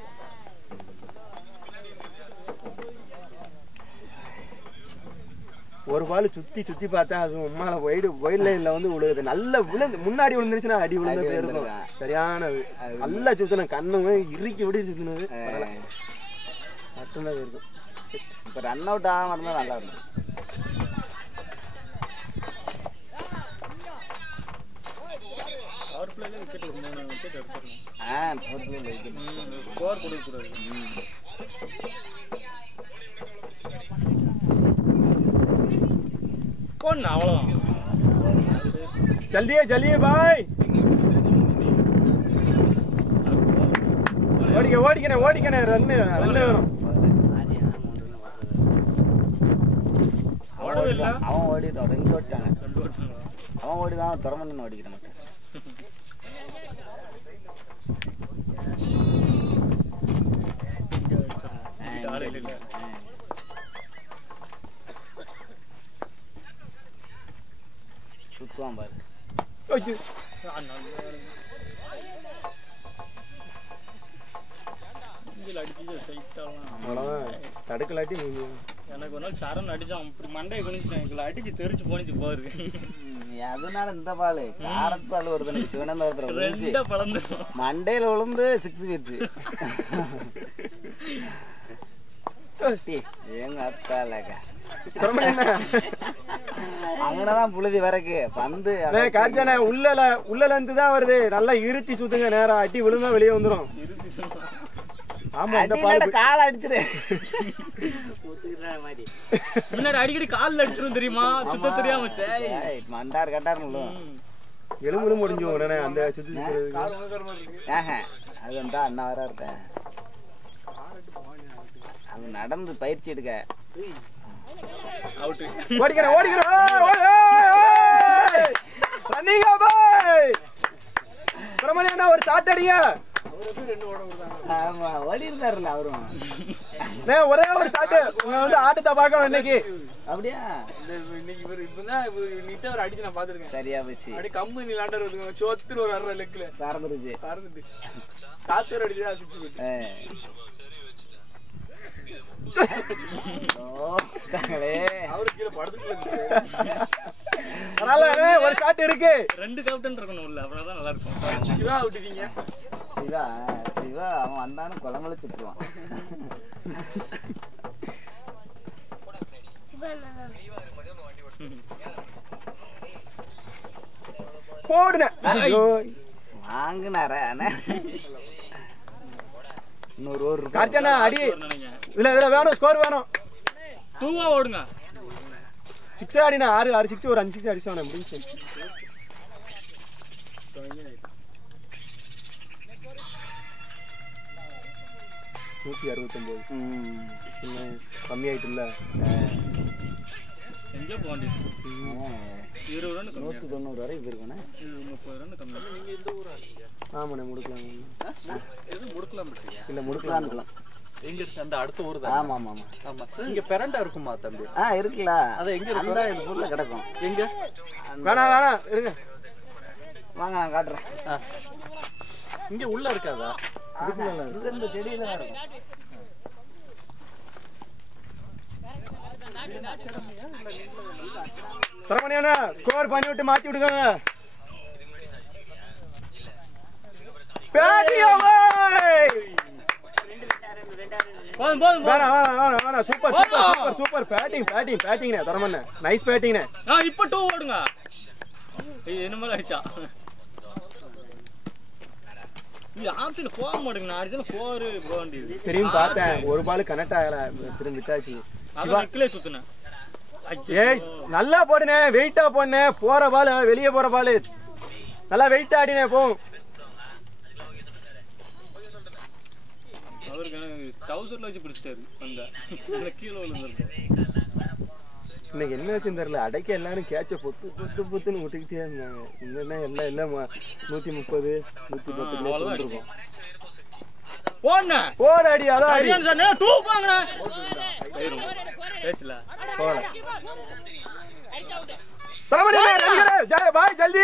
ஒரு பால் சுத்தி பார்த்தா அது உம்மால வைடு லைன்ல வந்து விழுகுது நல்லா விழுந்து முன்னாடி விழுந்துருச்சுன்னா அடி விழுந்து இருக்கும் சரியானது நல்லா சுத்தின கண்ணுமே இறுக்கி விட சுத்தினது மட்டும்தான் இருக்கும் இப்ப ரன் அவுட் ஆகாம இருந்தா நல்லா இருக்கும் பவர் பிளேல விக்கெட் 3 விக்கெட் எடுத்துறணும் பவர் பிளேல விக்கெட் ஸ்கோர் கொடுக்க கூடாது कोण अவ்வளவுதான் जल्दी भाई ஓடிக்கனே ரன் வரும் ஓடவே இல்ல அவன் ஓடிட்டான் ரெண்டு ஓட்டானே அவன் ஓடிதான் தரமண்ணன் ஓடிக்கிற மாட்டான் சுத்துவான் பாரு தடுக்கலாட்டி எனக்கு ஒரு நாள் சரண் அடிச்சான் இப்படி மண்டையை குனிஞ்சிட்டான் எங்களை அடிச்சு தெரிச்சு போனிச்சு பாரு அதனால இந்த பால் காரத் பால் வருது சிவனந்தபுரத்துல மண்டையில விழுந்து 6 போயிடுச்சு எங்க அத்தாலக்கா அங்கதான் புழுதி வரக்கு பந்து கார்ஜான உள்ளல இருந்து தான் வருது நல்லா இருத்தி சுத்துங்க நேரம் அடி விழுந்தா வெளியே வந்துடும் ஆமா இந்த பால் கால் அடிச்சிரு முன்னாடி அடிக்கடி கால்ல அடிச்சிரும் தெரியுமா சுத்த தெரியாம மண்டார் கட்டார்னு எலும்பு முடிஞ்சு உடனே அந்த சுத்தி அது வந்தா அண்ணா வர இருக்கேன் அது நடந்து பயிற்சி எடுக்க ஓடிக்கிறேன் ரன்னிங்கா பாய் பிரமணியண்ணா ஒரு ஷாட் அடிங்க ஆமா ஓடி இருந்தாருல்ல அவரும். ஒரே ஒரு ஷாட் உங்க வந்து ஆட்டத்தை பார்க்கணும் இன்னைக்கு. அப்படியா? இன்னைக்கு இப்பதான் நீட்டா ஒரு அடிச்சு நான் பாத்துருக்கேன். சரியா போச்சு. அப்படியே கம்பு நீ லாண்டர் வருதுங்க சோத்துன்னு ஒரு அரை லெக்ல பறந்துருச்சு. பறந்துட்டு காத்து ஒரு அடிச்சா 6 போயிட்டு. அவரு கீழே படுத்துட்டு ஒரு ஷாட் இருக்கு. 2 கேப்டன் இருக்கணும் உள்ள, அப்புறம்தான் நல்லா இருக்கும். சிவா விட்டுட்டீங்க. சிவா அவன் வந்தானு குளமலை சுற்றுவான். போடுன வாங்கினார இன்னொரு ஒரு கார்த்தியானா அடி. இதுல வேணும் ஸ்கோர் வேணும். 2-ஆ ஓடுங்க. 6 ஆடினா 6 6 ஒரு 5 6 அடிச்சானே முடிஞ்சு. நூத்தி 69 கம்மியாயிட்டுல. எங்கே போக வேண்டியது? 20 ரன் கம்மி. 190 வரை இருக்கணும். 30 ரன் கம்மி. நீங்க எந்த ஊரா? ஆமாண்ணே முடுக்கலாம். எது முடுக்கலாம் பண்றீங்க? இல்ல முடுக்கலாம். எங்க இருக்கு? அந்த அடுத்த ஊர் தான். ஆமா ஆமா ஆமா. இங்க பெரண்டா இருக்குமா தம்பி? இருக்குல்ல. அது எங்க இருக்கு? அந்த இந்த ஊர்ல கிடக்கும். எங்க? வேணாம் இருங்க. வாங்க நான் காட்டுறேன். இங்க உள்ள இருக்காதா? இது இந்த செடியில தான் இருக்கும். தரமணியானா ஸ்கோர் பண்ணி விட்டு மாத்தி விடுங்க. சூப்பர் பேட்டிங் தரமண்ண நைஸ் பேட்டிங். இப்ப 2 ஓடுங்க. என்ன மாதிரி அடிச்சா ஆப்ஷன் போக மாட்டேங்க. நான் அடிச்சா 4 போக வேண்டியது. திரும்பி பார்த்தேன், ஒரு பால் கனெக்ட் ஆகல, திரும்பி விட்டாச்சு. நிக்கலே சுத்துனேன். ஏய் நல்லா போடுனே, வெயிட்டா போடுனே. போற பால் வெளியே போற பால் நல்லா வெயிட்டா ஆடினே போகும். அவருக்கு டவுசர்ல வச்சு பிடிச்சிட்டாரு. அந்த கீழே விழுந்துருக்கு. இன்னைக்கு என்ன வச்சுன்னு தெரியல, அடைக்க எல்லாரும் கேட்ச பொத்துன்னு விட்டுக்கிட்டே இருந்தாங்க. இன்னும் எல்லாம் எல்லாம் 130 110 இருக்கும். போடாடி அதான் பாய் ஜல்தி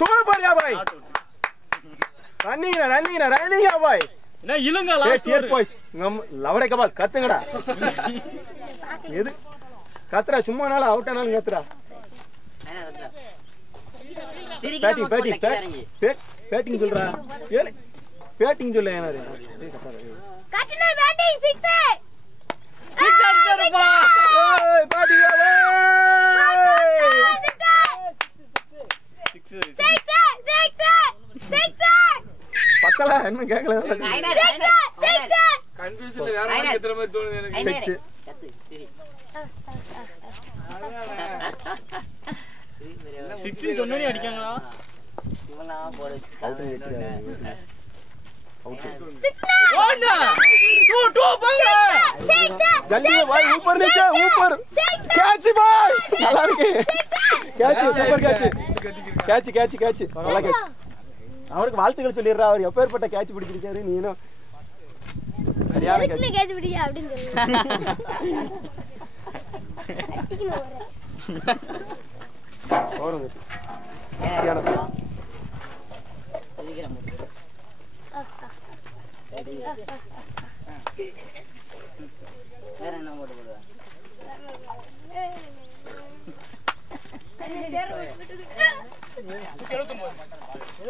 சும்மா பாரியா பாய். ரன்னிங்கா பாய். லவடை கபால் கத்துங்கடா. எது கத்துறா? சும்மா நாள் அவுட் ஆனாலும் கத்துறா. பேட்டிங் சொல்றா. பேட்டிங் சொல்ல ஏனாரு கட்டின பேட்டிங் 6 அடிச்சறப்பா. ஓய் பாடியா ஏய் 6 பத்தல என்ன கேக்கல. கன்ஃபியூஷன்ல வேற மாதிரி எத்தனை மாதிரி தோணுது எனக்கு. 6 சொன்னனே அடிக்காங்களா? இவனா போட அவுட் ஓடுங்க. 2 போங்க. जल्दी भाई ऊपर नीचे ऊपर कैच भाई. நல்லா இருக்கு கேட்ச். சூப்பர் கேட்ச் நல்லா கேட்ச். அவருக்கு வாழ்த்துக்கள் சொல்லிடுறா. அவர் எப்பேற்பட்ட கேட்ச் பிடிச்சிருக்காரு. நீனும் சரியான கேட்ச் பிடியா அப்படின்னு சொல்லுங்க. ஓடுங்க. சரியான சார். வேற என்ன போட்டு போடுவா? கேளுங்க.